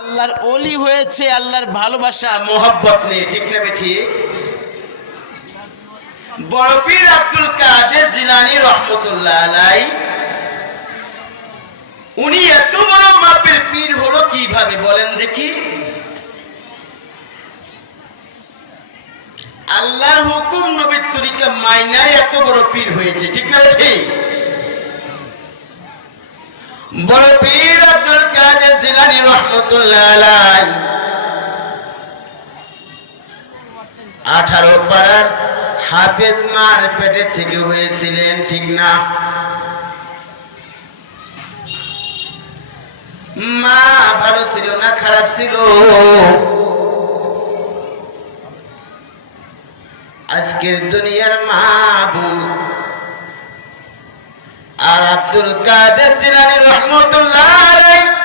আল্লাহর ওলি হয়েছে আল্লাহর ভালোবাসা মোহাব্বত নিয়ে, ঠিক না ঠিক? বড় পীর আব্দুল কাদের জিলানী রহমতুল্লাহ আলাইহি উনি এত বড় মাপের পীর হলো কিভাবে বলেন দেখি? আল্লাহর হুকুম নবীর তরিকা মাইনায় এত বড় পীর হয়েছে, ঠিক না ঠিক? বড় পীর আব্দুল কাদের জিলানী রহমতুল্লাহ আলাইহি 18 পারার হাফেজ মার পেটের থেকে হয়েছিলেন, ঠিক না? মা ভালো ছিল না খারাপ ছিল? আজকের দুনিয়ার মা বোন আর আব্দুল কাদের জিলানী রহমতুল্লাহ আলাইহি